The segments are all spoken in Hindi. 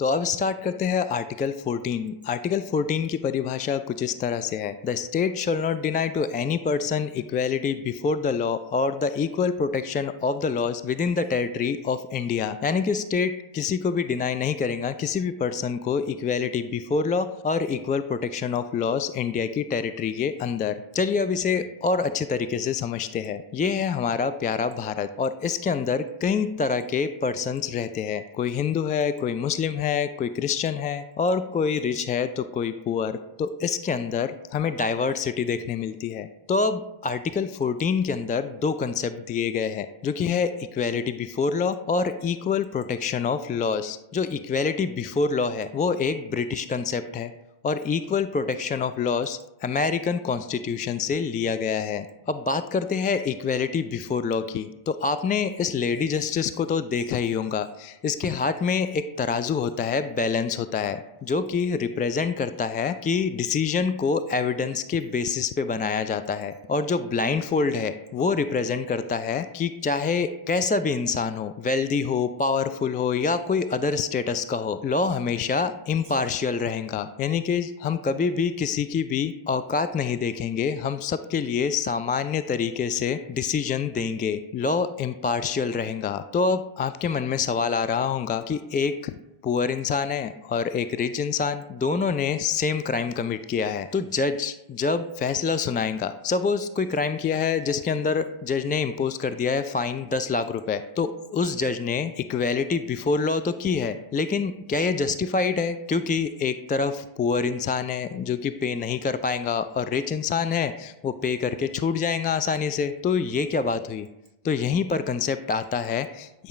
तो अब स्टार्ट करते हैं आर्टिकल 14। आर्टिकल 14 की परिभाषा कुछ इस तरह से है। The state shall not deny to any person equality before the law और the equal protection of the laws within the territory of India. यानी कि स्टेट किसी को भी डिनाई नहीं करेगा, किसी भी पर्सन को इक्वालिटी बिफोर लॉ और equal protection of laws India की टेरिटरी के अंदर। चलिए अब इसे और अच्छे तरीके से समझते हैं। ये है हमारा प्यारा भारत और इसके अंदर कई तरह के पर्सन्स रहते हैं। कोई हिंदू है, कोई मुस्लिम है, कोई क्रिश्चियन है और कोई रिच है तो कोई पुअर। तो इसके अंदर हमें डाइवर्सिटी देखने मिलती है। तो अब आर्टिकल 14 के अंदर दो कंसेप्ट दिए गए हैं जो कि है इक्वालिटी बिफोर लॉ और इक्वल प्रोटेक्शन ऑफ लॉज। जो इक्वालिटी बिफोर लॉ है वो एक ब्रिटिश कंसेप्ट है और equal protection of laws American constitution से लिया गया है। अब बात करते हैं इक्वालिटी बिफोर लॉ की। तो आपने इस लेडी जस्टिस को तो देखा ही होगा। इसके हाथ में एक तराजू होता है, बैलेंस होता है, जो कि रिप्रेजेंट करता है कि डिसीजन को एविडेंस के बेसिस पे बनाया जाता है। और जो ब्लाइंड फोल्ड है वो रिप्रेजेंट करता है कि चाहे कैसा भी इंसान हो, वेल्दी हो, पावरफुल हो या कोई अदर स्टेटस का हो, लॉ हमेशा इम्पार्शियल रहेगा। यानी कि हम कभी भी किसी की भी औकात नहीं देखेंगे, हम सबके लिए सामान्य तरीके से डिसीजन देंगे। लॉ इम्पार्शियल रहेगा। तो अब आपके मन में सवाल आ रहा होगा कि एक पुअर इंसान है और एक रिच इंसान, दोनों ने सेम क्राइम कमिट किया है, तो जज जब फैसला सुनाएगा, सपोज कोई क्राइम किया है जिसके अंदर जज ने इम्पोज कर दिया है फाइन 10 लाख रुपए, तो उस जज ने इक्वालिटी बिफोर लॉ तो की है, लेकिन क्या यह जस्टिफाइड है? क्योंकि एक तरफ पुअर इंसान है जो कि पे नहीं कर पाएगा और रिच इंसान है वो पे करके छूट जाएगा आसानी से। तो ये क्या बात हुई? तो यहीं पर कंसेप्ट आता है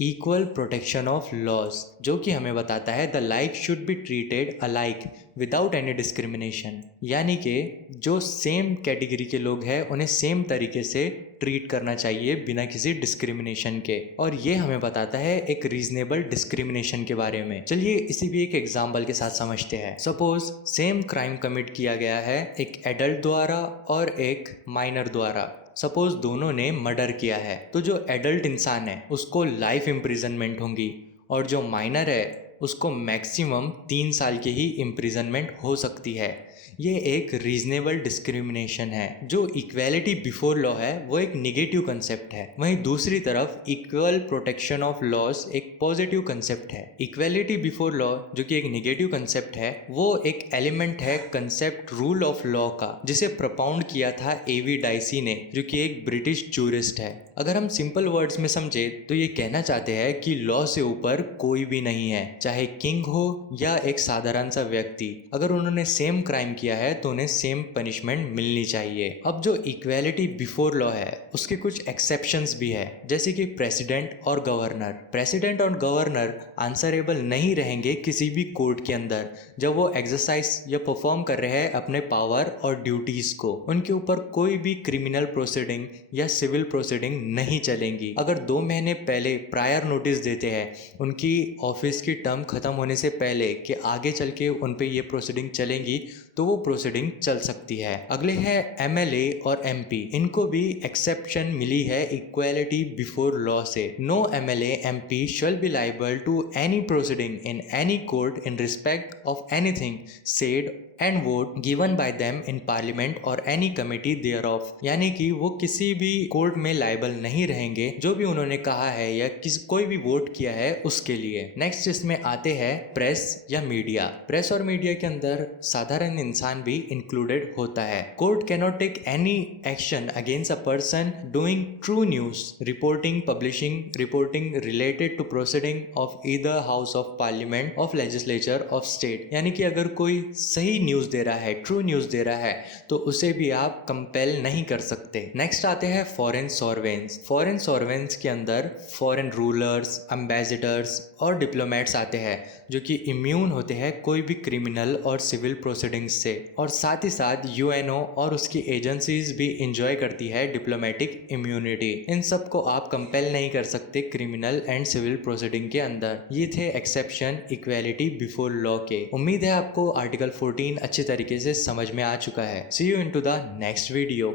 इक्वल प्रोटेक्शन ऑफ लॉज, जो कि हमें बताता है the like should be treated alike without any discrimination. यानी कि जो सेम कैटेगरी के लोग हैं उन्हें सेम तरीके से ट्रीट करना चाहिए बिना किसी डिस्क्रिमिनेशन के। और ये हमें बताता है एक रीजनेबल डिस्क्रिमिनेशन के बारे में। चलिए इसी भी एक एग्जाम्पल के साथ समझते हैं। सपोज सेम क्राइम कमिट किया गया है एक एडल्ट द्वारा और एक माइनर द्वारा। सपोज दोनों ने मर्डर किया है, तो जो एडल्ट इंसान है उसको लाइफ इम्प्रिजनमेंट होगी और जो माइनर है उसको मैक्सिमम 3 साल की ही इम्प्रिजनमेंट हो सकती है। ये एक रीजनेबल डिस्क्रिमिनेशन है। जो इक्वालिटी बिफोर लॉ है वो एक निगेटिव कंसेप्ट है, वहीं दूसरी तरफ इक्वल प्रोटेक्शन ऑफ लॉज एक पॉजिटिव कंसेप्ट है। इक्वालिटी बिफोर लॉ जो कि एक निगेटिव कंसेप्ट है वो एक एलिमेंट है कंसेप्ट रूल ऑफ लॉ का, जिसे प्रपाउंड किया था एवी डाइसी ने, जो कि एक ब्रिटिश जूरिस्ट है। अगर हम सिंपल वर्ड्स में समझे तो ये कहना चाहते हैं कि लॉ से ऊपर कोई भी नहीं है, चाहे किंग हो या एक साधारण सा व्यक्ति। अगर उन्होंने सेम क्राइम किया है तो उन्हें सेम पनिशमेंट मिलनी चाहिए। अब जो इक्वालिटी बिफोर लॉ है उसके कुछ एक्सेप्शंस भी है, जैसे कि प्रेसिडेंट और गवर्नर। प्रेसिडेंट और गवर्नर आंसरेबल नहीं रहेंगे किसी भी कोर्ट के अंदर जब वो एक्सरसाइज या परफॉर्म कर रहे हैं अपने पावर और ड्यूटीज को। उनके ऊपर कोई भी क्रिमिनल प्रोसीडिंग या सिविल प्रोसीडिंग नहीं चलेंगी। अगर 2 महीने पहले प्रायर नोटिस देते हैं उनकी ऑफिस की टर्म खत्म होने से पहले कि आगे चल के उन पे ये प्रोसीडिंग चलेंगी, तो वो प्रोसीडिंग चल सकती है। अगले है एमएलए और एमपी। इनको भी एक्सेप्शन मिली है इक्वालिटी बिफोर लॉ से। No MLA MP shall be liable to any proceeding in any court in respect of anything said and vote given by them in parliament और एनी कमेटी देयर ऑफ। यानी कि वो किसी भी कोर्ट में लायबल नहीं रहेंगे जो भी उन्होंने कहा है या कोई भी वोट किया है उसके लिए। नेक्स्ट इसमें आते हैं प्रेस या मीडिया। प्रेस और मीडिया के अंदर साधारण इंसान भी इंक्लूडेड होता है। Court can not take any action against a person doing true news reporting, publishing reporting related to proceeding of either house of parliament of legislature of state. यानी कि अगर कोई सही न्यूज दे रहा है, ट्रू न्यूज दे रहा है, तो उसे भी आप कंपेल नहीं कर सकते। नेक्स्ट आते हैं फॉरेन सॉर्वेंट्स। फॉरेन सॉर्वेंट्स के अंदर फॉरेन रूलर्स, एम्बेसडर्स और डिप्लोमेट्स आते हैं जो कि इम्यून होते हैं कोई भी क्रिमिनल और सिविल प्रोसीडिंग्स से। और साथ ही साथ यूएनओ और उसकी एजेंसीज भी इंजॉय करती है डिप्लोमेटिक इम्यूनिटी। इन सब को आप कंपेल नहीं कर सकते क्रिमिनल एंड सिविल प्रोसीडिंग के अंदर। ये थे एक्सेप्शन इक्वालिटी बिफोर लॉ के। उम्मीद है आपको आर्टिकल 14 अच्छे तरीके से समझ में आ चुका है। See you in to the next video.